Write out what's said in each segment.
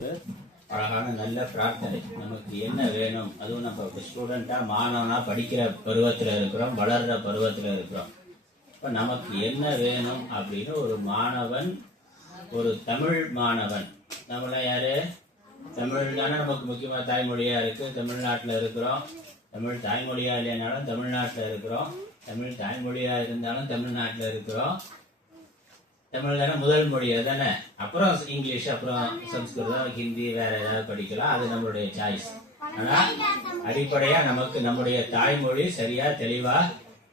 அழகான நல்ல பிரார்த்தனை. நமக்கு என்ன வேணும், அதுவும் நம்ம ஸ்டூடெண்டா மாணவனா படிக்கிற பருவத்தில் இருக்கிறோம், வளர்ற பருவத்தில் இருக்கிறோம். இப்போ நமக்கு என்ன வேணும் அப்படின்னு ஒரு மாணவன், ஒரு தமிழ் மாணவன், நம்மளாம் யாரு தமிழ் தானே நமக்கு முக்கியமாக தாய்மொழியா இருக்கு. தமிழ்நாட்டில் இருக்கிறோம். தமிழ் தாய்மொழியா இல்லைனாலும் தமிழ்நாட்டில் இருக்கிறோம். தமிழ் தாய்மொழியா இருந்தாலும் தமிழ்நாட்டில் இருக்கிறோம். தமிழ் தானே முதல் மொழி தானே. அப்புறம் இங்கிலீஷ், அப்புறம் சம்ஸ்கிருதம், ஹிந்தி, வேற ஏதாவது படிக்கலாம், அது நம்மளுடைய சாய்ஸ். ஆனா அடிப்படையா நமக்கு நம்முடைய தாய்மொழி சரியா தெளிவா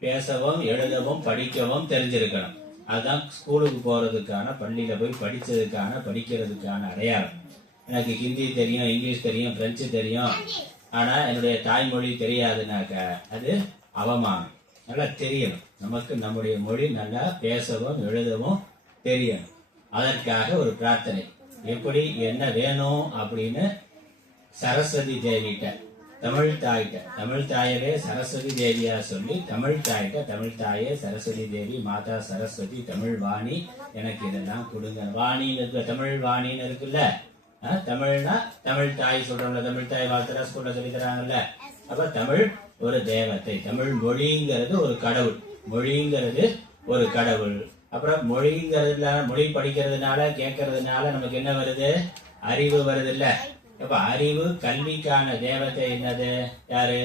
பேசவும் எழுதவும் படிக்கவும் தெரிஞ்சிருக்கணும். அதுதான் ஸ்கூலுக்கு போறதுக்கான, பள்ளியில போய் படிக்கிறதுக்கான அடையாளம். எனக்கு ஹிந்தி தெரியும், இங்கிலீஷ் தெரியும், பிரெஞ்சு தெரியும், ஆனா என்னுடைய தாய்மொழி தெரியாதுனாக்க அது அவமானம். நல்லா தெரியணும், நமக்கு நம்முடைய மொழி நல்லா பேசவும் எழுதவும் தெரியணும். அதற்காக ஒரு பிரார்த்தனை. எப்படி என்ன வேணும் அப்படின்னு சரஸ்வதி தேவிட்ட, தமிழ் தாயிட்ட, தமிழ் தாயவே சரஸ்வதி தேவியா சொல்லி தமிழ் தாயிட்ட, தமிழ் தாயே சரஸ்வதி தேவி, மாதா சரஸ்வதி, தமிழ் வாணி, எனக்கு இதெல்லாம் கொடுங்க. வாணின்னு இருக்கு, தமிழ் வாணின்னு இருக்குல்ல. தமிழ்னா தமிழ் தாய் சொல்றோம்ல, தமிழ் தாய் வாழ்த்துறா ஸ்கூல்ல சொல்லி தராங்கல்ல. அப்ப தமிழ் ஒரு தேவத்தை, தமிழ் மொழிங்கிறது ஒரு கடவுள், மொழிங்கிறது ஒரு கடவுள். அப்புறம் மொழிங்கிறதுல, மொழி படிக்கிறதுனால கேட்கறதுனால நமக்கு என்ன வருது, அறிவு வருது இல்ல. அப்ப அறிவு கல்விக்கான தேவதை என்னது, யாரு,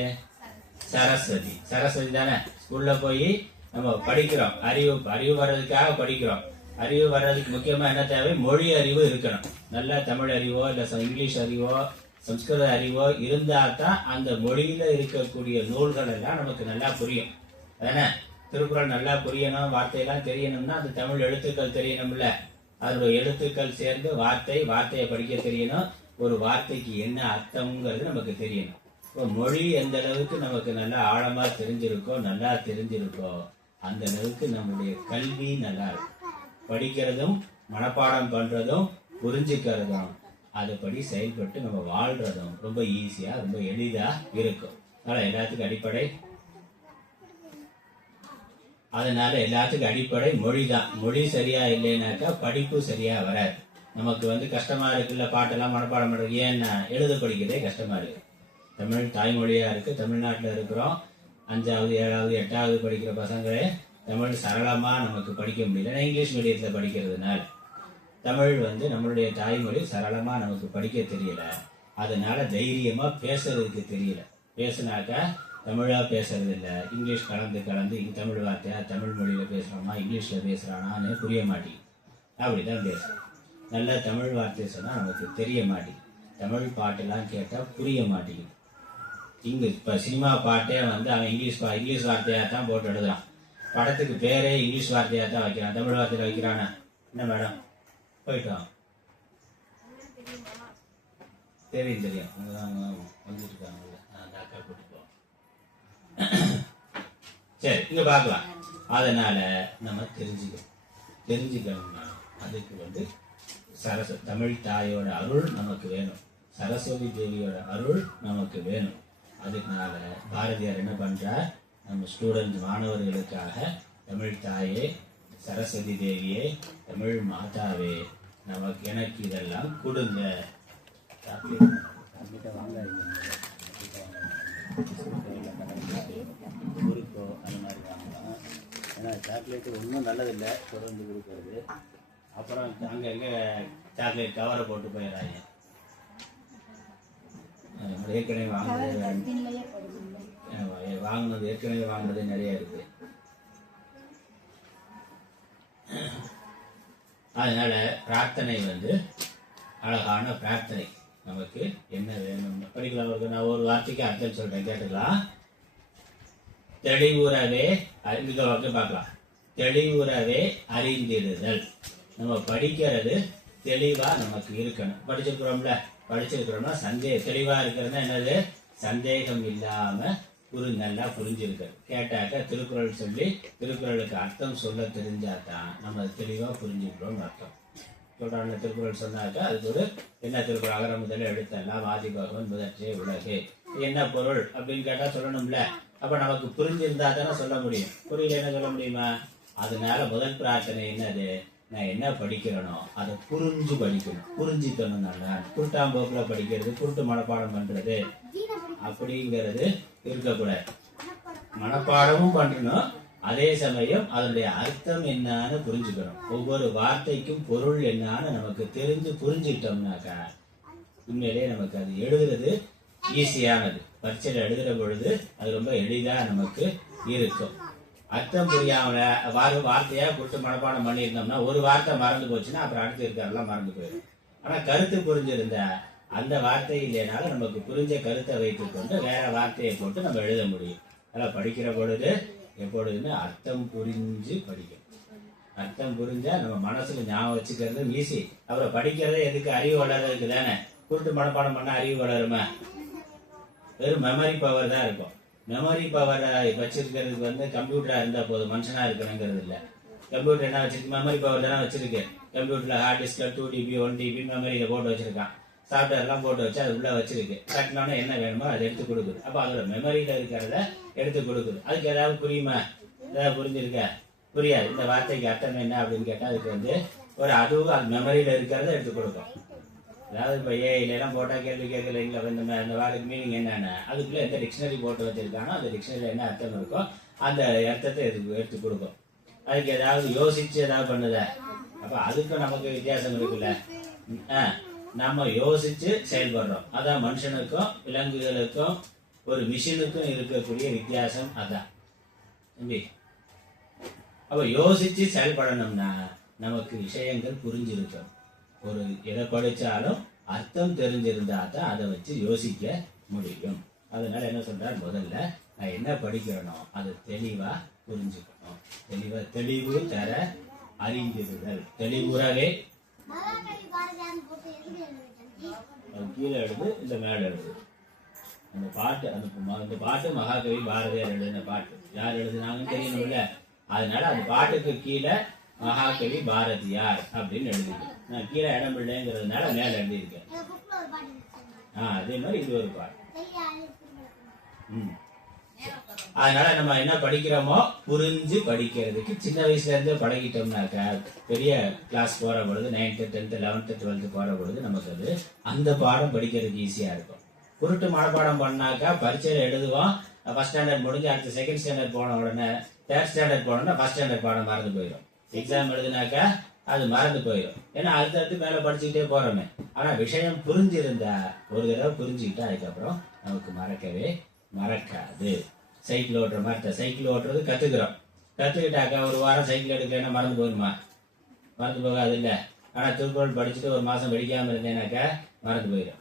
சரஸ்வதி. சரஸ்வதி தானே. ஸ்கூல்ல போய் நம்ம படிக்கிறோம், அறிவு வர்றதுக்காக படிக்கிறோம். அறிவு வர்றதுக்கு முக்கியமா என்ன தேவை, மொழி அறிவு இருக்கணும். நல்ல தமிழ் அறிவோ இல்ல இங்கிலீஷ் அறிவோ சம்ஸ்கிருத அறிவோ இருந்தா தான் அந்த மொழியில இருக்கக்கூடிய நூல்கள் எல்லாம் நமக்கு நல்லா புரியும். அதானே. திருக்குறள் நல்லா புரியணும், வார்த்தையெல்லாம் தெரியணும்னா அந்த தமிழ் எழுத்துக்கள் தெரியணும்ல. அதோட எழுத்துக்கள் சேர்ந்து வார்த்தையை படிக்க தெரியணும். ஒரு வார்த்தைக்கு என்ன அர்த்தம்ங்கிறது நமக்கு தெரியணும். இப்போ மொழி எந்த அளவுக்கு நமக்கு நல்லா ஆழமா தெரிஞ்சிருக்கோ, அந்த அளவுக்கு நம்முடைய கல்வி நல்லா இருக்கும். படிக்கிறதும் மனப்பாடம் பண்றதும் புரிஞ்சுக்கிறதும் அதுபடி செயல்பட்டு நம்ம வாழ்றதும் ரொம்ப ஈஸியா, ரொம்ப எளிதா இருக்கும். அதனால எல்லாத்துக்கும் அடிப்படை மொழி தான். மொழி சரியா இல்லைனாக்கா படிப்பு சரியா வராது. நமக்கு கஷ்டமா இருக்குல்ல, பாட்டெல்லாம் மனப்பாடம் பண்றது. ஏன்னா எழுத படிக்கிறதே கஷ்டமா இருக்கு. தமிழ் தாய்மொழியா இருக்கு, தமிழ்நாட்டில் இருக்கிறோம். 5வது 7வது 8வது படிக்கிற பசங்களே தமிழ் சரளமா நமக்கு படிக்க முடியல, இங்கிலீஷ் மீடியத்துல படிக்கிறதுனால. தமிழ் நம்மளுடைய தாய்மொழி சரளமா நமக்கு படிக்க தெரியல. அதனால தைரியமா பேசுறதுக்கு தெரியல. பேசுனாக்கா தமிழா பேசுறது இல்ல, இங்கிலீஷ் கலந்து தமிழ் வார்த்தையா, தமிழ் மொழியில பேசுறோமா இங்கிலீஷ்ல பேசுறானான்னு புரிய மாட்டேங்குது. அப்படிதான் பேசுறோம். நல்ல தமிழ் வார்த்தை சொன்னா நமக்கு தெரிய மாட்டேங்குது. தமிழ் பாட்டெல்லாம் கேட்டா புரிய மாட்டேங்குது. இப்ப சினிமா பாட்டே அவன் இங்கிலீஷ் வார்த்தையா தான் போட்டு எழுதுறான். படத்துக்கு பேரே இங்கிலீஷ் வார்த்தையா தான் வைக்கிறான், தமிழ் வார்த்தையில வைக்கிறானா? என்ன மேடம் போயிட்டோம். தெரியும் வந்துட்டு இருக்காங்கல்ல, அந்த அக்கா கூட்டிட்டு போ. சரி, இங்க பார்க்கலாம். அதனால நம்ம தெரிஞ்சுக்கணும்னா அதுக்கு தமிழ் தாயோட அருள் நமக்கு வேணும், சரஸ்வதி தேவியோட அருள் நமக்கு வேணும். அதுக்குனால பாரதியார் என்ன பண்றார், நம்ம ஸ்டூடெண்ட் மாணவர்களுக்காக தமிழ் தாயே சரஸ்வதி தேவியே, தமிழ் மாதாவே, எனக்கு இதெல்லாம் கொடுங்க. குறுக்கோ அந்த மாதிரி வாங்கலாம். ஏன்னா சாக்லேட்டு ஒன்றும் நல்லதில்லை தொடர்ந்து கொடுக்கறது. அப்புறம் அங்கே சாக்லேட் கவரை போட்டு போயிடாங்க. ஏற்கனவே வாங்கினது நிறைய இருக்கு. அதனால பிரார்த்தனை அழகான பிரார்த்தனை. நமக்கு என்ன வேணும் படிக்கலாம். நான் ஒரு வார்த்தைக்கு அர்த்தம் சொல்றேன், கேட்டுக்கலாம். தெளிவுறவே பார்க்கலாம். தெளிவுறவே அறிந்திடுதல். நம்ம படிக்கிறது தெளிவா நமக்கு இருக்கணும். படிச்சிருக்கிறோம்னா தெளிவா இருக்கிறதுனா என்னது, சந்தேகம் இல்லாம நல்லா புரிஞ்சிருக்கிறது. கேட்டாக்க திருக்குறள் சொல்லி திருக்குறளுக்கு அர்த்தம் சொல்ல தெரிஞ்சாதான் நம்ம தெளிவா புரிஞ்சுக்கிறோம்னு அர்த்தம். சொல்றாங்க திருக்குறள் சொன்னாக்கா அதுக்கு என்ன திருக்குறள், அகர முதல எழுத்தெல்லாம் ஆதி பகவன் முதற்றே உலகு, என்ன பொருள் அப்படின்னு கேட்டா சொல்லணும்ல. அப்ப நமக்கு புரிஞ்சிருந்தா தானே சொல்ல முடியும், புரியல என்ன சொல்ல முடியுமா? அதனால முதல் பிரார்த்தனை என்னது, நான் என்ன படிக்கிறேனோ அதை புரிஞ்சு படிக்கணும். புரிஞ்சுக்கணும். நல்லா குருட்டாம்போக்குல படிக்கிறது, குருட்டு மனப்பாடம் பண்றது அப்படிங்கிறது இருக்கக்கூடாது. மனப்பாடமும் பண்ணணும், அதே சமயம் அதனுடைய அர்த்தம் என்னன்னு புரிஞ்சுக்கணும். ஒவ்வொரு வார்த்தைக்கும் பொருள் என்னன்னு நமக்கு தெரிஞ்சு புரிஞ்சுக்கிட்டோம்னாக்கா உண்மையிலேயே நமக்கு அது எழுதுறது ஈஸியானது. பரீட்சையில் எழுதுற பொழுது அது ரொம்ப எளிதா நமக்கு இருக்கும். அர்த்தம் புரியாமல வார்த்தையா கொடுத்து மனப்பாடம் பண்ணியிருந்தோம்னா ஒரு வார்த்தை மறந்து போச்சுன்னா அப்புறம் அடுத்து இருக்கிறதெல்லாம் மறந்து போயிடும். ஆனா கருத்து புரிஞ்சிருந்த அந்த வார்த்தை இல்லைனாலும் நமக்கு புரிஞ்ச கருத்தை வைத்துக் கொண்டு வேற வார்த்தையை போட்டு நம்ம எழுத முடியும். அதெல்லாம் படிக்கிற பொழுது எப்பொழுதுமே அர்த்தம் புரிஞ்சு படிக்கணும். அர்த்தம் புரிஞ்சா நம்ம மனசுல ஞாபகம் வச்சுக்கிறது ஈஸி. அப்புறம் படிக்கிறதே எதுக்கு? அறிவு வளர்றதுக்கு தானே. குருட்டு மனப்பாடம் பண்ணா அறிவு வளருமா? வெறும் மெமரி பவர் தான் இருக்கும். மெமரி பவரை வச்சிருக்கிறதுக்கு கம்ப்யூட்டரா இருந்தா போதும், மனுஷனா இருக்கணுங்கிறது இல்லை. கம்ப்யூட்டர் என்ன வச்சிருக்கு? மெமரி பவர் தானே வச்சிருக்கு. கம்ப்யூட்டர்ல ஹார்ட் டிஸ்க்ல 2 GB 1 GB மெமரியில போட்டு வச்சிருக்கான். சாஃப்ட்வேர் எல்லாம் போட்டு வச்சு அது உள்ள வச்சிருக்கு. தட்டினோட என்ன வேணுமோ அதை எடுத்து கொடுக்குது. அப்ப அதோட மெமரியில இருக்கிறத எடுத்து கொடுக்குது. அதுக்கு ஏதாவது புரியுமா? ஏதாவது புரிஞ்சிருக்க? புரியாது. இந்த வார்த்தைக்கு அர்த்தம் என்ன அப்படின்னு கேட்டா அதுக்கு ஒரு அதுவும் அது மெமரியில இருக்கிறத எடுத்து கொடுக்கும். அதாவது இப்போ ஏஐல எல்லாம் போட்டா கேள்வி கேட்கல இந்த வார்த்தைக்கு மீனிங் என்னென்ன அதுக்குள்ள எந்த டிக்ஷனரி போட்டு வச்சிருக்கானோ அந்த டிக்ஷனரியில என்ன அர்த்தம் இருக்கோ அந்த அர்த்தத்தை எடுத்து கொடுக்கும். அதுக்கு ஏதாவது யோசிச்சு ஏதாவது பண்ணுத. அப்ப அதுக்கும் நமக்கு வித்தியாசம் இருக்குல்ல. நம்ம யோசிச்சு செயல்படுறோம். அதான் மனுஷனுக்கும் விலங்குகளுக்கும் ஒரு மிஷினுக்கும் இருக்கக்கூடிய வித்தியாசம். அதான் அப்ப யோசிச்சு செயல்படணும்னா நமக்கு விஷயங்கள் புரிஞ்சிருக்கும். ஒரு எதை படிச்சாலும் அர்த்தம் தெரிஞ்சிருந்தா தான் அதை வச்சு யோசிக்க முடியும். அதனால என்ன சொல்றாரு? முதல்ல நான் என்ன படிக்கிறேனோ அதை தெளிவா புரிஞ்சுக்கணும். தெளிவு தர அறிந்திருதல். தெளிவுறவே கீழே எழுது, இந்த மேல எழுது. அந்த பாட்டு மகாகவி பாரதியார் எழுதின பாட்டு. யார் எழுதுனாங்கன்னு தெரியணும்ல. அதனால அந்த பாட்டுக்கு கீழே மகாகவி பாரதியார் அப்படின்னு எழுதிருக்கேன். நான் கீழே இடம் இல்லைங்கிறதுனால மேல எழுதியிருக்கேன். அதே மாதிரி இது ஒரு பாட்டு. அதனால நம்ம என்ன படிக்கிறோமோ புரிஞ்சு படிக்கிறதுக்கு சின்ன வயசுல இருந்தே பழகிட்டோம்னாக்கா பெரிய கிளாஸ் போற பொழுது 9th 10th 11th 12th போற பொழுது நமக்கு அது அந்த பாடம் படிக்கிறதுக்கு ஈஸியா இருக்கும். குருட்டு மனப்பாடம் பண்ணாக்கா பரீட்சையில எழுதுவோம். ஃபர்ஸ்ட் ஸ்டாண்டர்ட் முடிஞ்சு அடுத்த செகண்ட் ஸ்டாண்டர்ட் போன உடனே தேர்ட் ஸ்டாண்டர்ட் போனோம்னா ஃபர்ஸ்ட் ஸ்டாண்டர்ட் பாடம் மறந்து போயிடும். எக்ஸாம் எழுதுனாக்கா அது மறந்து போயிடும். ஏன்னா அடுத்தடுத்து மேல படிச்சுக்கிட்டே போறோமே. ஆனா விஷயம் புரிஞ்சிருந்தா ஒரு தடவை புரிஞ்சுக்கிட்டா அதுக்கப்புறம் நமக்கு மறக்காது. சைக்கிள் ஓட்டுற மாதிரி சைக்கிள் ஓட்டுறது கத்துக்கிறோம். கத்துக்கிட்டாக்கா ஒரு வாரம் சைக்கிள் எடுக்கலன்னா மறந்து போயிடுமா? மறந்து போகாது இல்ல. ஆனா திருக்குறள் படிச்சுட்டு ஒரு மாசம் படிக்காம இருந்தேனாக்கா மறந்து போயிடும்.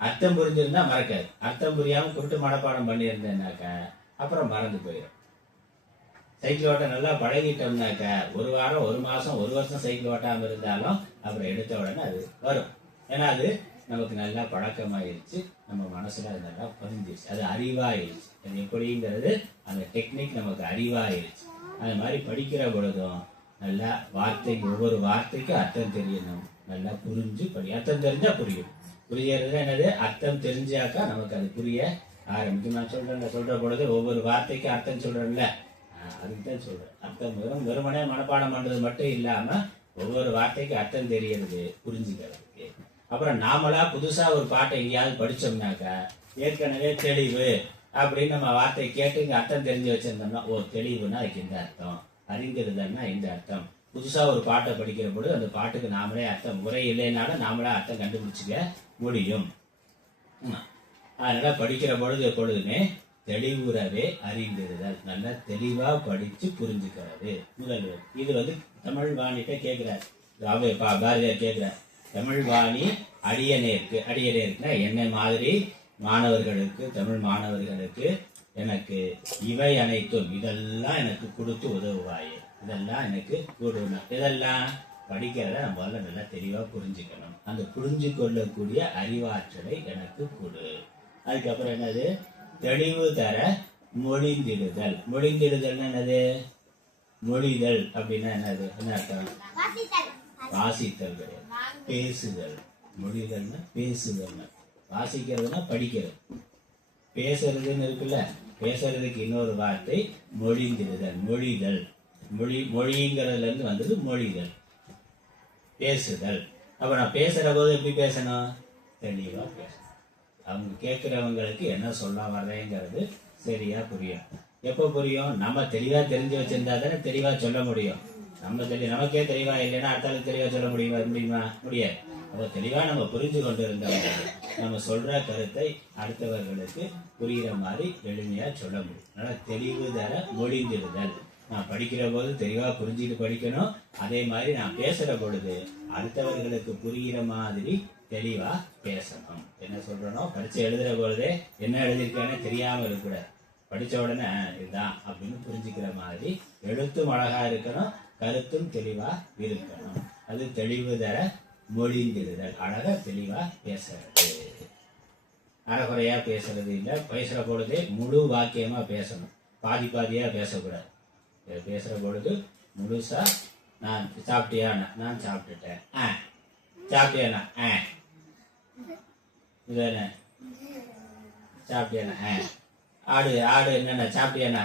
அர்த்தம் புரிஞ்சிருந்தா மறக்காது. அர்த்தம் புரியாம குருட்டு மனப்பாடம் பண்ணியிருந்தேனாக்கா அப்புறம் மறந்து போயிடும். சைக்கிள் ஓட்ட நல்லா பழகிட்டோம்னாக்க ஒரு வாரம் ஒரு மாசம் ஒரு வருஷம் சைக்கிள் ஓட்டாம இருந்தாலும் அப்புறம் எடுத்த உடனே அது வரும். ஏன்னா அது நமக்கு நல்லா பழக்கமாயிருச்சு. நம்ம மனசுல அது நல்லா பதிஞ்சிருச்சு. அது அறிவாயிருச்சு. அது எப்படிங்கிறது அந்த டெக்னிக் நமக்கு அறிவாயிருச்சு. அது மாதிரி படிக்கிற பொழுதும் நல்லா ஒவ்வொரு வார்த்தைக்கும் அர்த்தம் தெரியணும். நல்லா புரிஞ்சு அர்த்தம் தெரிஞ்சா புரியும். புரியறது என்னது? அர்த்தம் தெரிஞ்சாக்கா நமக்கு அது புரிய ஆரம்பிக்கும். நான் சொல்ற பொழுது ஒவ்வொரு வார்த்தைக்கும் அர்த்தம் சொல்றேன்ல, அதுக்குதான் சொல்றேன். அர்த்தம் வெறுமனே மனப்பாடம் பண்றது மட்டும் இல்லாம ஒவ்வொரு வார்த்தைக்கு அர்த்தம் தெரியறது, புரிஞ்சுக்கிறதுக்கு. அப்புறம் நாமளா புதுசா ஒரு பாட்டை எங்கேயாவது படிச்சோம்னாக்கா ஏற்கனவே தெளிவு அப்படின்னு நம்ம வார்த்தை கேட்டு இங்க அர்த்தம் தெரிஞ்சு வச்சிருந்தோம்னா ஓ தெளிவுன்னா அதுக்கு இந்த அர்த்தம், அறிந்திருந்தா இந்த அர்த்தம். புதுசா ஒரு பாட்டை படிக்கிற பொழுது அந்த பாட்டுக்கு நாமளே அர்த்தம் முறை இல்லைனாலும் நாமளே அர்த்தம் கண்டுபிடிச்சிக்க முடியும். அதனால படிக்கிற பொழுது எப்பொழுதுமே தெளிவுறவே அறிந்திருதல். நல்லா தெளிவா படிச்சு புரிஞ்சுக்கிறது முதல்வர். இது தமிழ் வாணிட்ட கேட்கிறார். பாரதியார் கேட்கிறார். தமிழ் வாணி அடியனேற்குனா என்னை மாதிரி மாணவர்களுக்கு, தமிழ் மாணவர்களுக்கு எனக்கு இவை அனைத்தும் இதெல்லாம் எனக்கு கொடுத்து உதவுவாயே, இதெல்லாம் எனக்கு கூடணும். இதெல்லாம் படிக்கிறத நம்ம நல்லா தெளிவா புரிஞ்சுக்கணும். அந்த புரிஞ்சு கொள்ளக்கூடிய அறிவாற்றலை எனக்கு கொடு. அதுக்கப்புறம் என்னது? தெளிவு தர மொழிந்திடுதல். மொழிந்திடுதல் என்னது? மொழிதல் அப்படின்னா என்னது? என்ன அர்த்தம்? வாசித்தல் கிடையாது, பேசுதல். மொழிதல்னா பேசுதல். வாசிக்கிறதுனா படிக்கிறது. பேசுறதுன்னு இருக்குல்ல, பேசுறதுக்கு இன்னொரு வார்த்தை மொழிந்திடுதல். மொழிதல். மொழிங்கிறதுல இருந்து வந்தது மொழிதல். பேசுதல். அப்ப நான் பேசுற போது எப்படி பேசணும்? தெளிவா பேசணும். அவங்க கேட்கிறவங்களுக்கு என்ன சொல்ல வர்றேங்கிறது சரியா புரியும். எப்ப புரியும்? நம்ம தெளிவா தெரிஞ்சு வச்சிருந்தா தானே தெளிவா சொல்ல முடியும். நமக்கே தெளிவா இல்லைன்னா அடுத்தாலும் தெளிவா சொல்ல முடியுமா? முடியாது. அப்ப தெளிவா நம்ம புரிஞ்சு கொண்டு இருந்தவங்க நம்ம சொல்ற கருத்தை அடுத்தவர்களுக்கு புரிகிற மாதிரி எளிமையா சொல்ல முடியும். அதனால தெளிவு தர மொழிந்திடுதல். நான் படிக்கிற போது தெளிவா புரிஞ்சுட்டு படிக்கணும். அதே மாதிரி நான் பேசுற பொழுது அடுத்தவர்களுக்கு புரிகிற மாதிரி தெளிவா பேசணும். என்ன சொல்றனோ பரீட்சை எழுதுற பொழுதே என்ன எழுதியிருக்கானே தெரியாம இருக்கக்கூடாது. படிச்ச உடனே இதுதான் அப்படின்னு புரிஞ்சுக்கிற மாதிரி எழுத்தும் அழகா இருக்கணும், கருத்தும் தெளிவா இருக்கணும். அது தெளிவு தர மொழிந்திடுதல். அழகா தெளிவா பேசுறது, அறகுறையா பேசுறது இல்லை. பேசுற பொழுதே முழு வாக்கியமா பேசணும், பாதி பாதியா பேசக்கூடாது. பேசுற பொழுது முழுசா நான் சாப்பிட்டியானா நான் சாப்பிட்டுட்டேன், சாப்பிட்டியானா இதுதானே சாப்பிட்டியானா ஆடு ஆடு என்னென்ன சாப்பிட்டியானா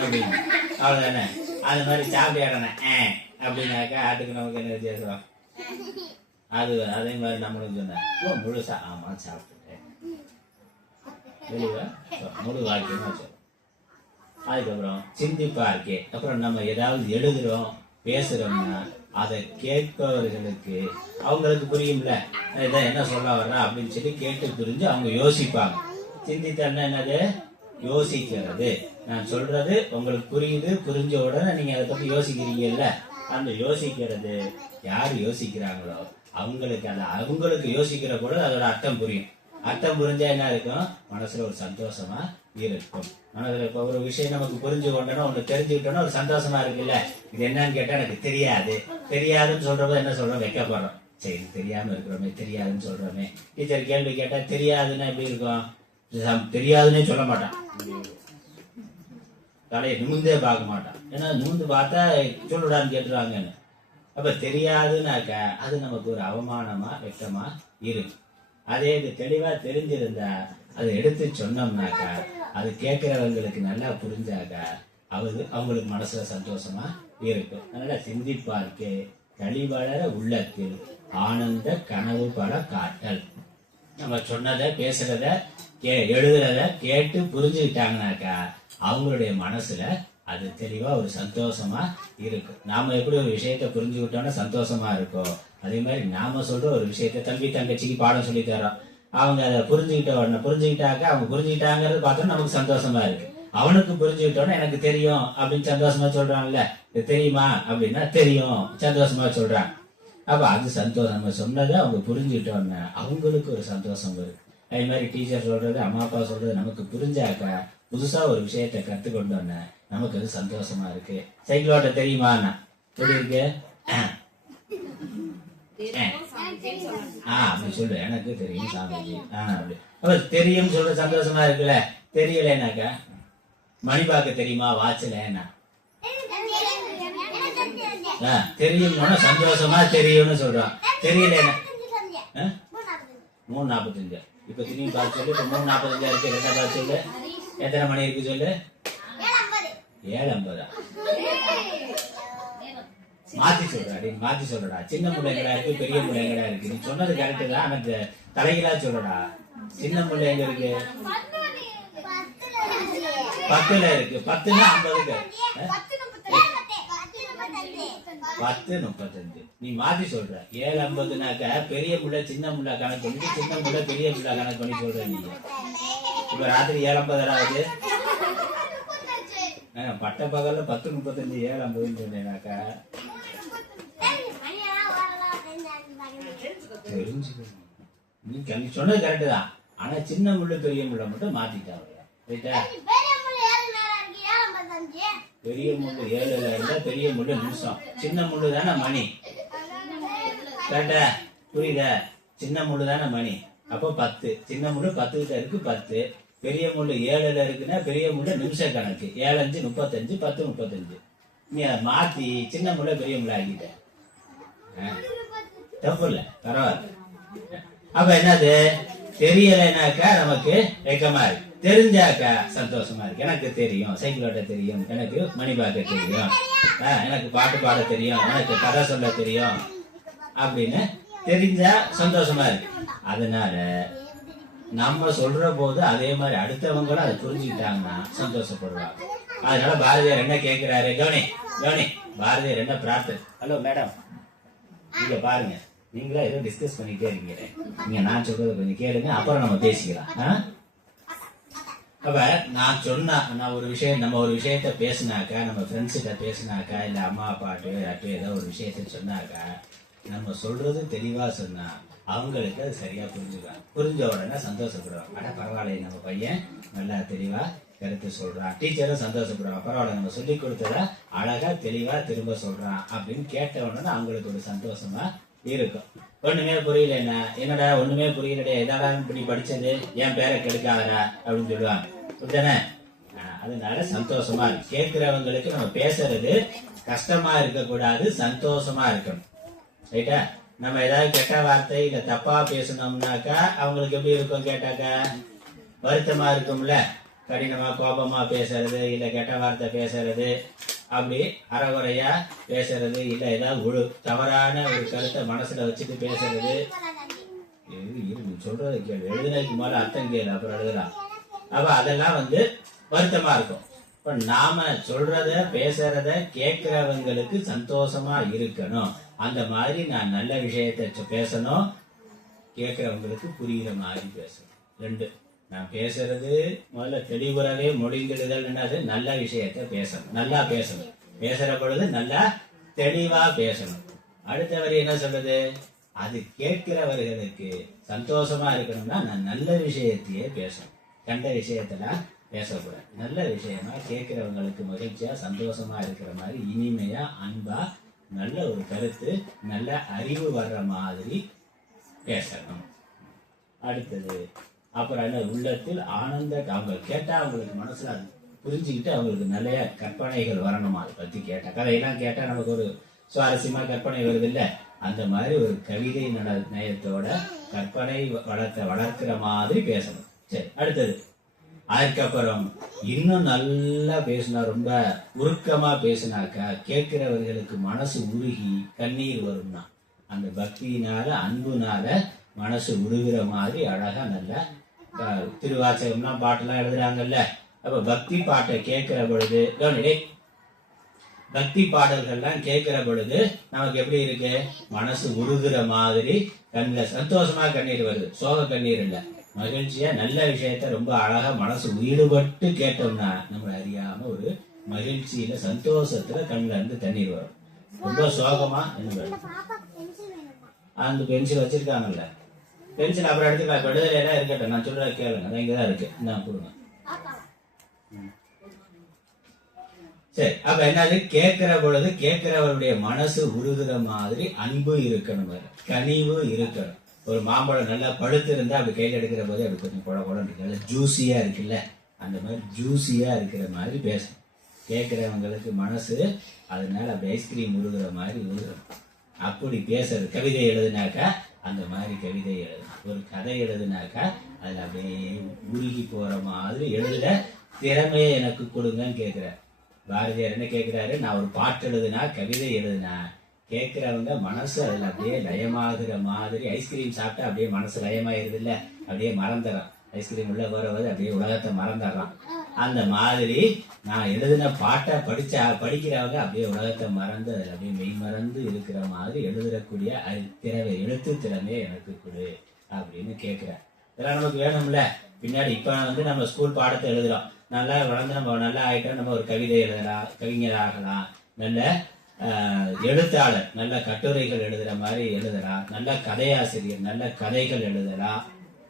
அப்படின்னு அவ்வளோதானே. அது மாதிரி சாப்பிட்டியாடானே அப்படின்னாக்கா ஆட்டுக்கு நமக்கு என்ன வித்தியாசம்? அது அதே மாதிரி நம்மளும் சொன்ன முழுசா ஆமா சாப்பிட்டுட்டேன் தெளிவா முழு வாக்கியமா சொல்லும். அதுக்கப்புறம் சிந்திப்பா இருக்கே. அப்புறம் நம்ம ஏதாவது எழுதுறோம் பேசுறோம்னா அதை கேட்பவர்களுக்கு அவங்களுக்கு புரியும்ல, இதான் என்ன சொல்ல வர்றா அப்படின்னு சொல்லி கேட்டு புரிஞ்சு அவங்க யோசிப்பாங்க. சிந்தித்தன்னா என்னது? யோசிக்கிறது. நான் சொல்றது உங்களுக்கு புரியுது, புரிஞ்ச உடனே நீங்க அதை பத்தி யோசிக்கிறீங்கல்ல, அந்த யோசிக்கிறது யாரு யோசிக்கிறாங்களோ அவங்களுக்கு அவங்களுக்கு யோசிக்கிற கூட அதோட அர்த்தம் புரியும். அர்த்தம் புரிஞ்சா என்ன இருக்கும்? மனசுல ஒரு சந்தோஷமா இருக்கும். மனசுல இப்ப ஒரு விஷயம் நமக்கு புரிஞ்சு கொண்டோன்னா ஒண்ணு தெரிஞ்சுக்கிட்டோன்னா ஒரு சந்தோஷமா இருக்குல்ல. இது என்னன்னு கேட்டா எனக்கு தெரியாதுன்னு சொல்றப்ப என்ன சொல்றோம்? வைக்கப்படுறோம். சரி தெரியாம இருக்கிறோமே, தெரியாதுன்னு சொல்றோமே. டீச்சர் கேள்வி கேட்டா தெரியாதுன்னா எப்படி இருக்கும்? தெரியாதுன்னே சொல்ல மாட்டான், தலையை நிமிந்தே பார்க்க மாட்டான். ஏன்னா நிமிந்து பார்த்தா சொல்லுடான்னு கேட்டுருவாங்கன்னு. அப்ப தெரியாதுன்னாக்க அது நமக்கு ஒரு அவமானமா வெக்கமா இருக்கு. அதே இது தெளிவா தெரிஞ்சிருந்தா அதை எடுத்து சொன்னோம்னாக்கா அது கேட்கிறவங்களுக்கு நல்லா புரிஞ்சாக்கா அவங்களுக்கு மனசுல சந்தோஷமா இருக்கும். அதனால சிந்திப்பார்க்கே கழிவளர உள்ளத்தில் ஆனந்த கனவு பல காட்டல். நம்ம சொன்னதை பேசுறத எழுதுறத கேட்டு புரிஞ்சுக்கிட்டாங்கனாக்கா அவங்களுடைய மனசுல அது தெளிவா ஒரு சந்தோஷமா இருக்கும். நாம எப்படி ஒரு விஷயத்த புரிஞ்சுக்கிட்டோம்னா சந்தோஷமா இருக்கும், அதே மாதிரி நாம சொல்ற ஒரு விஷயத்த தம்பி தங்கச்சிக்கு பாடம் சொல்லி தரோம். அவங்க அதை புரிஞ்சுக்கிட்டாக்க அவங்க புரிஞ்சுக்கிட்டாங்கிறது பார்த்தோம் நமக்கு சந்தோஷமா இருக்கு. அவனுக்கு புரிஞ்சுக்கிட்டோன்னா எனக்கு தெரியும் அப்படின்னு சந்தோஷமா சொல்றான்ல. இது தெரியுமா அப்படின்னா தெரியும் சந்தோஷமா சொல்றான். அப்ப அது சந்தோஷம். நம்ம சொன்னதை அவங்க புரிஞ்சுக்கிட்டோன்னா அவங்களுக்கு ஒரு சந்தோஷம் வரும். அதே மாதிரி டீச்சர் சொல்றது அம்மா அப்பா சொல்றது நமக்கு புரிஞ்சாக்கா புதுசா ஒரு விஷயத்த கத்துக்கொண்டோன்னா நமக்கு அது சந்தோஷமா இருக்கு. சைக்கிள் ஓட்ட தெரியுமாண்ணா எப்படி இருக்கு? அப்படி சொல்லு, எனக்கு தெரியும் சாமிஜி. அப்படி அப்ப தெரியும் சொல்ற சந்தோஷமா இருக்குல்ல. தெரியலனாக்கா மணி பார்க்க தெரியுமா வாட்ச்ல? தெரியும் சந்தோஷமா தெரியும்னு சொல்றான். தெரியல 3:45. இப்ப திரும்பி பார்த்து சொல்லு. இப்ப 3:45 இருக்கு. ரெண்டா பார்த்து சொல்லு. எத்தனை மணி இருக்கு சொல்லு? 7:50. மாத்தி சொல்றடா. சின்ன முள்ளைங்களா இருக்கு, பெரிய முள்ளைங்களா இருக்கு. நீ சொன்னது கரெக்டு தான். எனக்கு தலைகளா சொல்லடா. சின்ன முள்ளை எங்க இருக்கு? 10ல இருக்கு. 10ன்னா 50. 10:35. நீ மாத்தி சொல்ற. 7:50னாக்க பெரிய முள்ள சின்ன முள்ள கணக்கு பண்ணி, சின்ன முள்ள பெரிய முள்ள கணக்கு பண்ணி சொல்ற நீங்க. இப்ப ராத்திரி 7:50 ஆகுது. பட்ட பகல்ல 10:35 7:50 சொன்னேனாக்கா நீ சொன்னது கரெக்டு தான். ஆனா சின்ன முள்ளு பெரிய முள்ள மட்டும் மாத்திட்டாங்க. பெரிய முள்ளு 7ல இருந்தா பெரிய முள்ளு நிமிஷம், சின்ன முள்ளு தானே மணி. கரெக்டா? புரியுதா? சின்ன முள்ளு தானே மணி. அப்போ 10. சின்ன முள்ளு 10 கிட்ட இருக்கு 10. பெரிய முள்ளு 7ல இருக்குன்னா பெரிய முள்ளு நிமிஷ கணக்கு. 7:5 35, 10 35. நீ அதை மாத்தி சின்ன முள்ள பெரிய முள்ள ஆகிட்ட. தப்பு இல்ல, பரவாயில்ல. அப்ப என்னது? தெரியலைனாக்கா நமக்கு வெக்கமா இருக்கு. தெரிஞ்சாக்கா சந்தோஷமா இருக்கு. எனக்கு தெரியும் சைக்கிள் ஓட்ட தெரியும், எனக்கு மணி பார்க்க தெரியும், எனக்கு பாட்டு பாட தெரியும், எனக்கு கதை சொல்ல தெரியும் அப்படின்னு தெரிஞ்சா சந்தோஷமா இருக்கு. அதனால நம்ம சொல்ற போது அதே மாதிரி அடுத்தவங்களும் அதை புரிஞ்சுக்கிட்டாங்கன்னா சந்தோஷப்படுவாங்க. அதனால பாரதியார் என்ன கேட்கிறாரு, கவனி கவனி, பாரதியார் என்ன பிரார்த்தனை. ஹலோ மேடம், நீங்க பாருங்க, நீங்களா ஏதோ டிஸ்கஸ் பண்ணிட்டே இருக்கீங்க, நீங்க நான் சொல்றது கொஞ்சம் கேளுங்க, அப்புறம் நம்ம பேசிக்கலாம். அப்ப நான் ஒரு விஷயம், நம்ம ஒரு விஷயத்த பேசினாக்கா, நம்ம ஃப்ரெண்ட்ஸ் கிட்ட பேசினாக்கா, இல்ல அம்மா அப்பாட்டு ஏதோ ஒரு விஷயத்த சொன்னாக்கா, நம்ம சொல்றது தெளிவா சொன்னா அவங்களுக்கு அது சரியா புரிஞ்சுக்குவாங்க. புரிஞ்ச உடனே சந்தோஷப்படுவாங்க. ஆனா பரவாயில்ல, நம்ம பையன் நல்லா தெளிவா கருத்து சொல்றான். டீச்சரும் சந்தோஷப்படுவாங்க, பரவாயில்ல நம்ம சொல்லி கொடுத்தத அழகா தெளிவா திரும்ப சொல்றான் அப்படின்னு கேட்ட உடனே அவங்களுக்கு ஒரு சந்தோஷமா இருக்கும். ஒண்ணுமே புரியல, என்னடா ஒண்ணுமே புரியலடே, எதாடா இப்படி படிச்சது, என் பேரை கெடுக்காதடா அப்படின்னு சொல்லுவாங்க. புரியுதானே? அதனால சந்தோஷமா இருக்கு. கேட்கிறவங்களுக்கு நம்ம பேசுறது கஷ்டமா இருக்கக்கூடாது, சந்தோஷமா இருக்கணும். ரைட்டா? நம்ம ஏதாவது கெட்ட வார்த்தை இல்ல தப்பா பேசணும்னாக்கா அவங்களுக்கு எப்படி இருக்கும் கேட்டாக்கா? வருத்தமா இருக்கும்ல. கடினமா கோபமா பேசுறது, இல்ல கெட்ட வார்த்தை பேசுறது, அப்படி அறகுறையா பேசுறது, இல்ல ஏதாவது தவறான ஒரு கருத்தை மனசுல வச்சுட்டு பேசுறது. சொல்றது கேள்வி, எழுதுனதுக்கு மேல அர்த்தம் கேளு, அப்புறம் எழுதலாம். அப்ப அதெல்லாம் வருத்தமா இருக்கும். இப்ப நாம சொல்றத பேசுறத கேட்கிறவங்களுக்கு சந்தோஷமா இருக்கணும். அந்த மாதிரி நான் நல்ல விஷயத்த பேசணும், கேட்கிறவங்களுக்கு புரியுற மாதிரி பேசணும். ரெண்டு, நான் பேசுறது முதல்ல தெளிவுறவே மொழிந்திடுதல். என்னது? நல்ல விஷயத்த பேசணும், நல்லா பேசணும். பேசுற பொழுது நல்லா தெளிவா பேசணும். அடுத்த வரி என்ன சொல்றது? அது கேட்கிறவர்களுக்கு சந்தோஷமா இருக்கணும்னா நான் நல்ல விஷயத்தையே பேசணும், கண்ட விஷயத்தெல்லாம் பேசக்கூடாது. நல்ல விஷயமா கேட்கிறவங்களுக்கு மகிழ்ச்சியா சந்தோஷமா இருக்கிற மாதிரி இனிமையா அன்பா நல்ல ஒரு கருத்து, நல்ல அறிவு வர்ற மாதிரி பேசணும். அடுத்தது அப்புறம் என்ன? உள்ளத்தில் ஆனந்த, அவங்க கேட்டா அவங்களுக்கு மனசுல புரிஞ்சுக்கிட்டு அவங்களுக்கு நிறைய கற்பனைகள் வரணுமா. அதை பத்தி கேட்டா, கதையெல்லாம் கேட்டா நமக்கு ஒரு சுவாரஸ்யமா கற்பனை வருது இல்ல, அந்த மாதிரி ஒரு கவிதை நயத்தோட கற்பனை வளர்க்கிற மாதிரி பேசணும். சரி, அடுத்தது அதுக்கப்புறம் இன்னும் நல்லா பேசினா, ரொம்ப உருக்கமா பேசினாக்கா கேட்கிறவர்களுக்கு மனசு உருகி கண்ணீர் வரும்னா, அந்த பக்தியினால அன்புனால மனசு உருகிற மாதிரி அழகா நல்லா திருவாசகம்லாம் பாட்டெல்லாம் எழுதுறாங்கல்ல. அப்ப பக்தி பாட்டை கேட்கிற பொழுது, பக்தி பாடல்கள்லாம் கேட்கிற பொழுது நமக்கு எப்படி இருக்கு? மனசு உருகுற மாதிரி, கண்ணில் சந்தோஷமா கண்ணீர் வருது. சோக கண்ணீர் இல்ல, மகிழ்ச்சியா நல்ல விஷயத்த ரொம்ப அழகா மனசு ஈடுபட்டு கேட்டோம்னா நம்ம அறியாம ஒரு மகிழ்ச்சியில சந்தோஷத்துல கண்ணுல இருந்து தண்ணீர் வரும். ரொம்ப சோகமா என்ன, அந்த பென்சில் வச்சிருக்காங்கல்ல, பென்சில் அப்புறம் எடுத்துக்கலாம், விடுதலை எல்லாம் இருக்கட்டும், நான் சொல்ற கேளுங்க, அதான் இங்கதான் இருக்கு, நான் கொடுங்க. சரி, அப்ப என்னது? கேட்கிற பொழுது கேட்கிறவருடைய மனசு உருகுற மாதிரி அன்பு இருக்கணும், கனிவு இருக்கணும். ஒரு மாம்பழம் நல்லா பழுத்து இருந்தா அப்படி கையில் எடுக்கிற போது அப்படி கொஞ்சம் குழ குழன்னு இருக்கு, ஜூசியா இருக்குல்ல, அந்த மாதிரி ஜூசியா இருக்கிற மாதிரி பேசணும். கேட்கிறவங்களுக்கு மனசு அதனால அப்படி ஐஸ்கிரீம் உருகுற மாதிரி உருகணும். அப்படி பேசுறது. கவிதை எழுதுனாக்கா அந்த மாதிரி கவிதை எழுதணும். ஒரு கதை எழுதுனாக்கா அதுல அப்படியே உருகி போற மாதிரி எழுதுற திறமையை எனக்கு கொடுங்கன்னு கேட்கிற பாரதியார். என்ன கேட்கிறாரு? நான் ஒரு பாட்டு எழுதுனா, கவிதை எழுதுனா, கேட்கிறவங்க மனசு அதுல அப்படியே லயமாகிற மாதிரி. ஐஸ்கிரீம் சாப்பிட்டா அப்படியே மனசு லயமாயிருது இல்ல, அப்படியே மறந்துடுறான். ஐஸ்கிரீம் உள்ள போறவது அப்படியே உலகத்தை மறந்துடுறான். அந்த மாதிரி நான் எழுதின பாட்டை படிக்கிறவங்க அப்படியே உலகத்தை மறந்து அதில் அப்படியே மெய் மறந்து இருக்கிற மாதிரி எழுதுறக்கூடிய திறமை, எழுத்து திறமையை எனக்கு கொடு அப்படின்னு கேட்கிறேன். இதெல்லாம் நமக்கு வேணும்ல. பின்னாடி இப்ப நம்ம ஸ்கூல் பாடத்தை எழுதுறோம், நல்லா வளர்ந்து நம்ம நல்லா ஆயிட்டோம், நம்ம ஒரு கவிதை எழுதலாம், கவிஞர் ஆகலாம், நல்ல எழுத்தாளர், நல்ல கட்டுரைகள் எழுதுற மாதிரி எழுதலாம், நல்ல கதையாசிரியர், நல்ல கதைகள் எழுதலாம்,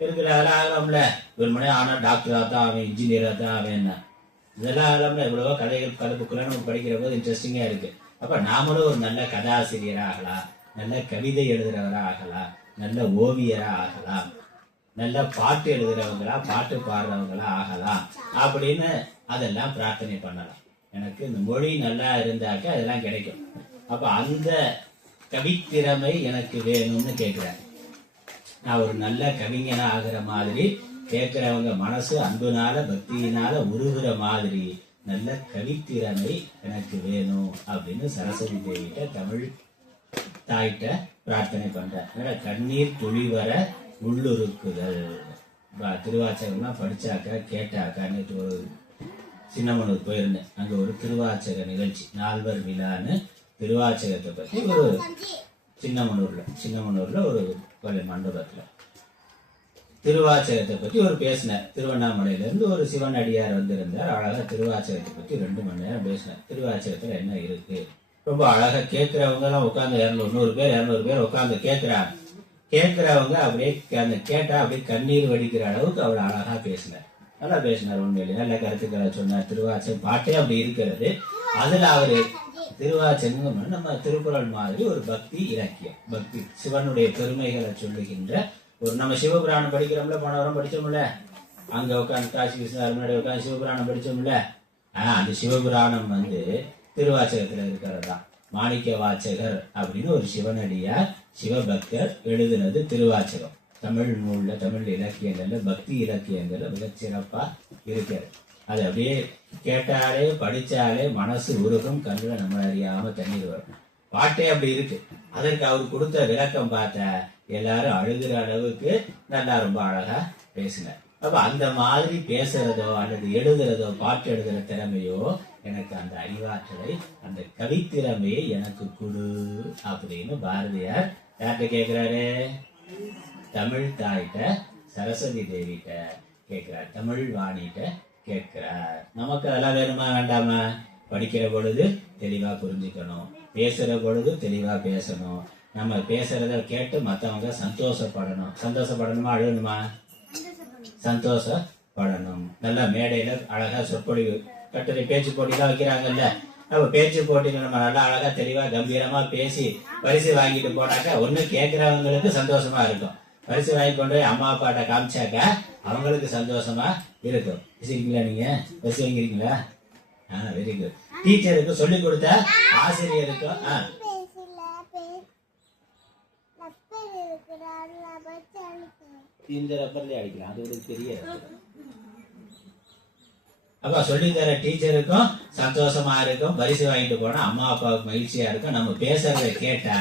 இருக்கிற அதெல்லாம் ஆகலாம்ல. ஒரு மணி ஆனா டாக்டரா தான் அவன், இன்ஜினியரா தான் அவன், என்ன இதெல்லாம் ஆகலாம்ல. இவ்வளவோ கதைகள் கதை புக்கெல்லாம் நம்ம படிக்கிற போது இன்ட்ரெஸ்டிங்கா இருக்கு. அப்ப நாமளும் ஒரு நல்ல கதாசிரியரா ஆகலாம், நல்ல கவிதை எழுதுறவரா ஆகலாம், நல்ல ஓவியரா ஆகலாம், நல்ல பாட்டு எழுதுறவங்களா பாட்டு பாடுறவங்களா ஆகலாம் அப்படின்னு அதெல்லாம் பிரார்த்தனை பண்ணலாம். எனக்கு இந்த மொழி நல்லா இருந்தாக்க அதெல்லாம் கிடைக்கும். அப்ப அந்த கவித்திறமை எனக்கு வேணும்னு கேட்கிறேன். நான் ஒரு நல்ல கவிஞனா ஆகிற மாதிரி கேட்கிறவங்க மனசு அன்புனால பக்தியினால உருகுற மாதிரி நல்ல கவித்திறமை எனக்கு வேணும் அப்படின்னு சரஸ்வதி தேவிட்ட தமிழ் தாயிட்ட பிரார்த்தனை பண்ற. கண்ணீர் துளி வர உள்ளுருக்குதல். திருவாச்சகம்லாம் படிச்சாக்கா கேட்டாக்கா, நேற்று ஒரு சின்னமனூர் போயிருந்தேன். அங்க ஒரு திருவாச்சக நிகழ்ச்சி, நால்வர் விழான்னு திருவாச்சகத்தை பத்தி ஒரு சின்னமனூர்ல ஒரு மண்டபத்துல திருவாச்சகத்தை பத்தி ஒரு பேசினார். திருவண்ணாமலையில இருந்து ஒரு சிவன் அடியார் வந்திருந்தார். அழகா திருவாச்சகத்தை பத்தி 2 மணி நேரம் பேசினார். திருவாச்சகத்துல என்ன இருக்கு ரொம்ப அழகா கேட்கிறவங்க எல்லாம் உட்காந்து 200 பேர் உட்காந்து கேட்கிறவங்க அப்படியே அந்த கேட்டா அப்படியே கண்ணீர் வடிக்கிற அளவுக்கு அவ்வளவு அழகா பேசினார். நல்லா பேசினார். உண்மையிலே நல்ல கருத்துக்களை சொன்னார். திருவாச்சகம் பாட்டே அப்படி இருக்கிறது. அதுல அவரு திருவாச்சகம் நம்ம திருக்குறள் மாதிரி ஒரு பக்தி இலக்கியம், பக்தி சிவனுடைய பெருமைகளை சொல்லுகின்ற ஒரு, நம்ம சிவபுராணம் படிக்கிறோம்ல, போன வாரம் படிச்சோம்ல, அங்க உட்காந்து காசி விஸ்வநாதர் முன்னாடி உட்காந்து சிவபுராணம் படிச்சோம்ல. அந்த சிவபுராணம் திருவாச்சகத்துல இருக்கிறதா. மாணிக்க வாச்சகர் அப்படின்னு ஒரு சிவனடியார் சிவபக்தர் எழுதுனது திருவாச்சகம். தமிழ் நூல்ல, தமிழ் இலக்கியங்கள்ல, பக்தி இலக்கியங்கள்ல மிகச் சிறப்பா இருக்கிறது. அது அப்படியே கேட்டாலே படிச்சாலே மனசு உருகும், கண்ணுல நம்ம அறியாம தண்ணீர் வரும். பாட்டே அப்படி இருக்கு. அதற்கு அவர் கொடுத்த விளக்கம் பார்த்தா எல்லாரும் அழுகிற அளவுக்கு நல்லா ரொம்ப அழகா பேசினார். அப்ப அந்த மாதிரி பேசுறதோ அல்லது எழுதுறதோ, பாட்டு எழுதுற திறமையோ, எனக்கு அந்த அறிவாற்றலை, அந்த கவித்திறமையை எனக்கு கொடு அப்படின்னு பாரதியார் யார்கிட்ட கேட்கிறாரு? தமிழ் தாயிட்ட சரஸ்வதி தேவிட்ட கேட்கிறார். தமிழ் வாணிட்ட கேட்கிறார். நமக்கு அதெல்லாம் வேணுமா வேண்டாமா? படிக்கிற பொழுது தெளிவா புரிஞ்சுக்கணும், பேசுற பொழுது தெளிவா பேசணும், நம்ம பேசுறத கேட்டு மத்தவங்க சந்தோஷப்படணுமா அழுகணுமா? சந்தோஷப்படணும். நல்லா மேடையில அழகா சொற்பொழிவு கட்டுரை பேச்சு போட்டிலாம் வைக்கிறாங்கல்ல, நம்ம பேச்சு போட்டியில நம்ம நல்லா அழகா தெளிவா கம்பீரமா பேசி பரிசு வாங்கிட்டு போனாக்கா ஒண்ணு கேட்கிறவங்களுக்கு சந்தோஷமா இருக்கும், பரிசு வாங்கி கொண்டு போய் அம்மா அப்பாட்ட காமிச்சாக்கா அவங்களுக்கு சந்தோஷமா இருக்கும். பேசிருக்கீங்களா? நீங்க பரிசு வாங்கிருக்கீங்களா? Very good. டீச்சருக்கு சொல்லி கொடுத்த ஆசிரியருக்கும் இந்த ரப்பர்லயே அடிக்கலாம், அது ஒரு பெரிய. அப்ப சொல்லி தர டீச்சருக்கும் சந்தோஷமா இருக்கும், பரிசு வாங்கிட்டு போனா அம்மா அப்பாவுக்கு மகிழ்ச்சியா இருக்கும், நம்ம பேசுறத கேட்டா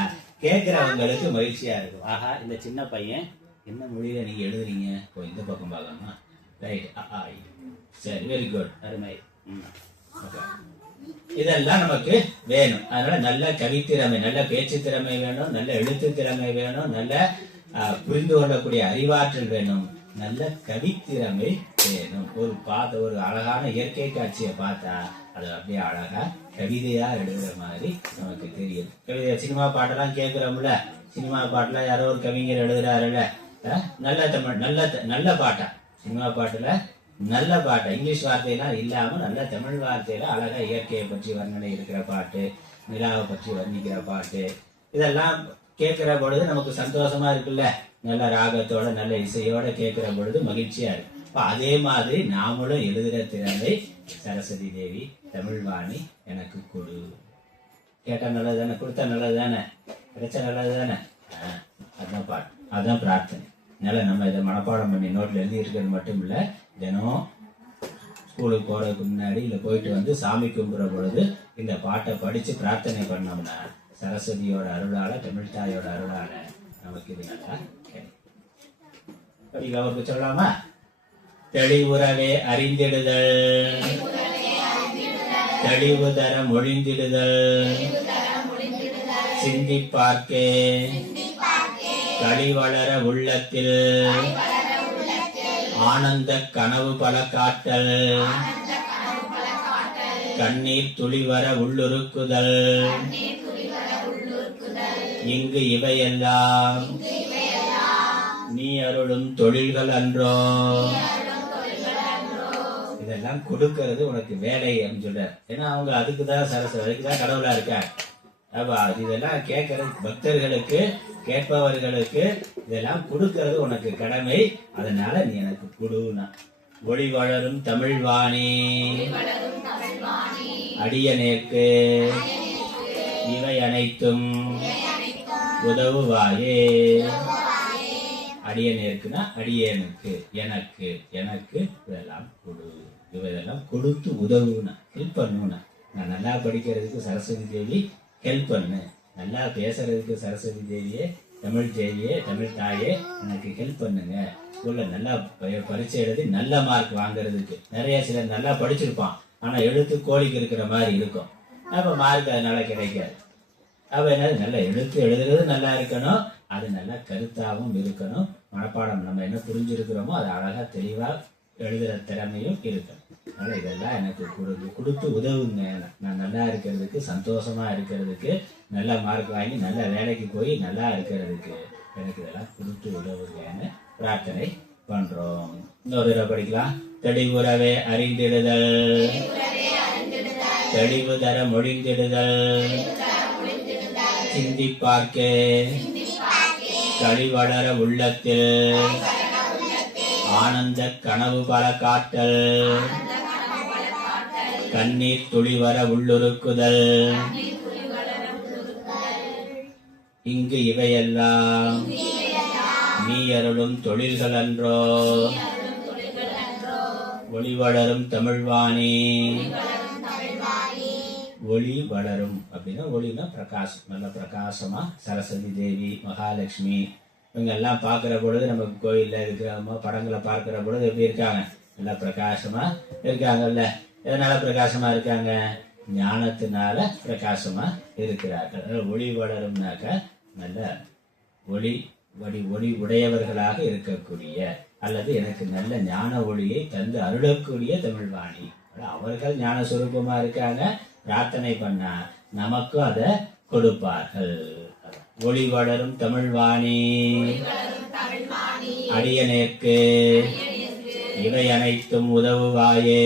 கேட்கிறவங்களுக்கு மகிழ்ச்சியா இருக்கும். ஆஹா, இந்த சின்ன பையன் என்ன மொழியில நீங்க எழுதுறீங்க? இந்த பக்கம் பார்க்கலாமா? ரைட். சரி, வெரி குட், அருமை. இதெல்லாம் நமக்கு வேணும். அதனால நல்ல கவித்திறமை, நல்ல பேச்சு திறமை வேணும், நல்ல எழுத்து திறமை வேணும், நல்ல புரிந்து கொள்ளக்கூடிய அறிவாற்றல் வேணும், நல்ல கவித்திறமை வேணும். ஒரு அழகான இயற்கை காட்சியை பார்த்தா அது அப்படியே அழகா கவிதையா எழுதுற மாதிரி நமக்கு தெரியும். கவிதை சினிமா பாட்டெல்லாம் கேட்கிறோம்ல, சினிமா பாட்டுல யாரோ ஒரு கவிஞர் எழுதுறாருல்ல, நல்ல தமிழ் நல்ல பாட்டா, சினிமா பாட்டுல நல்ல பாட்டா, இங்கிலீஷ் வார்த்தையெல்லாம் இல்லாம நல்ல தமிழ் வார்த்தையில அழகா இயற்கையை பற்றி வர்ணனை இருக்கிற பாட்டு, நிலாவை பற்றி வர்ணிக்கிற பாட்டு, இதெல்லாம் கேட்கிற பொழுது நமக்கு சந்தோஷமா இருக்குல்ல. நல்ல ராகத்தோட நல்ல இசையோட கேட்கிற பொழுது மகிழ்ச்சியா இருக்கு. அதே மாதிரி நாமளும் எழுதுற திறமை சரஸ்வதி தேவி தமிழ்வாணி எனக்கு கொடு. கேட்டா நல்லது தானே, கொடுத்தா நல்லது தானே, கிடைச்சா நல்லது தானே. அதுதான் பாட்டு, அதுதான் பிரார்த்தனை. அதனால நம்ம இதை மனப்பாடம் பண்ணி நோட்ல எழுதி இருக்கிறது மட்டும் இல்ல, தினம் ஸ்கூலுக்கு போறதுக்கு முன்னாடி இல்ல போயிட்டு வந்து சாமி கும்பிடுற பொழுது இந்த பாட்டை படிச்சு பிரார்த்தனை பண்ணோம்னா சரஸ்வதியோட அருளால, தமிழ் தாயோட அருளால நமக்கு இது நல்லா படிக்க. அவருக்கு சொல்லலாமா? தெளிவுறவே அறிந்திடுதல், தெளிவு தர மொழிந்திடுதல், சிந்திப்பார்க்கே களி வளர உள்ளத்தில் ஆனந்த கனவு பல காட்டல், கண்ணீர் துளிவர உள்ளுருக்குதல், இங்கு இவையெல்லாம் நீ அருளும் தொழில்கள் அன்றோ. இதெல்லாம் கொடுக்கறது உனக்கு வேலை அப்படின்னு சொல்ற. ஏன்னா அவங்க அதுக்குதான் சரஸ்வதி, அதுக்குதான் கடவுளா இருக்கார். அப்ப இதெல்லாம் கேட்கறது பக்தர்களுக்கு, கேட்பவர்களுக்கு இதெல்லாம் கொடுக்கறது உனக்கு கடமை. அதனால நீ எனக்கு கொடுனா. ஒளி வளரும் தமிழ்வாணி அடியனேற்கு இவை அனைத்தும் உதவுவாயே. அடியனேற்குனா அடியேனுக்கு, எனக்கு எனக்கு இதெல்லாம் கொடு, இவையெல்லாம் கொடுத்து உதவுனா, ஹெல்ப் பண்ணுனா. நான் நல்லா படிக்கிறதுக்கு சரஸ்வதி தேவி ஹெல்ப் பண்ணு, நல்லா பேசுறதுக்கு சரஸ்வதி தேவியே, தமிழ் தேவியே, தமிழ் தாயே எனக்கு ஹெல்ப் பண்ணுங்க. ஸ்கூல்ல நல்லா பரீட்சை எழுதி நல்ல மார்க் வாங்குறதுக்கு. நிறைய சிலர் நல்லா படிச்சிருப்பான், ஆனா எழுத்து கோழிக்கு இருக்கிற மாதிரி இருக்கும், அப்ப மார்க் அதனால கிடைக்காது. அப்ப என்ன, நல்ல எழுத்து எழுதுறது நல்லா இருக்கணும், அது நல்லா கருத்தாகவும் இருக்கணும், மனப்பாடம் நம்ம என்ன புரிஞ்சிருக்கிறோமோ அது அழகா தெளிவா எழுதுற திறமையும் இருக்கணும். அதனால இதெல்லாம் எனக்கு கொடுத்து உதவுங்க, நான் நல்லா இருக்கிறதுக்கு, சந்தோஷமா இருக்கிறதுக்கு, நல்ல மார்க் வாங்கி நல்ல வேலைக்கு போய் நல்லா இருக்கிறதுக்கு எனக்கு இதெல்லாம் கொடுத்து உதவுங்கன்னு பிரார்த்தனை பண்றோம். இன்னொரு தடவை படிக்கலாம். தெளிவுறவே அறிந்திடுதல், தெளிவு தர மொழிந்திடுதல், சிந்தி பார்க்க கழிவளர உள்ளத்தில் ஆனந்த கனவு பல காட்டல், கண்ணீர் துளிவர உள்ளுருக்குதல், இங்கு இவையெல்லாம் நீ அருளும் தொழில்கள் அன்றோ, ஒளி வளரும் தமிழ்வாணி. ஒளி வளரும் அப்படின்னா, ஒளினா பிரகாசம், நல்ல பிரகாசமா சரஸ்வதி தேவி, மகாலட்சுமி இவங்க எல்லாம் பார்க்கிற பொழுது, நமக்கு கோயில்ல இருக்கிற படங்களை பார்க்கிற பொழுது எப்படி இருக்காங்க, நல்லா பிரகாசமா இருக்காங்கல்ல. எதனால பிரகாசமா இருக்காங்க, ஞானத்தினால பிரகாசமா இருக்கிறார்கள். ஒளி வளரும்னாக்க நல்ல ஒளி ஒளி உடையவர்களாக இருக்கக்கூடிய, அல்லது எனக்கு நல்ல ஞான ஒளியை தந்து அருளக்கூடிய தமிழ்வாணி. அவர்கள் ஞான சுரூபமா இருக்காங்க, பிரார்த்தனை பண்ணா நமக்கும் அதை கொடுப்பார்கள். ஒளி வளரும் தமிழ்வாணி அடியனேற்கு இவை அனைத்தும் உதவுவாயே.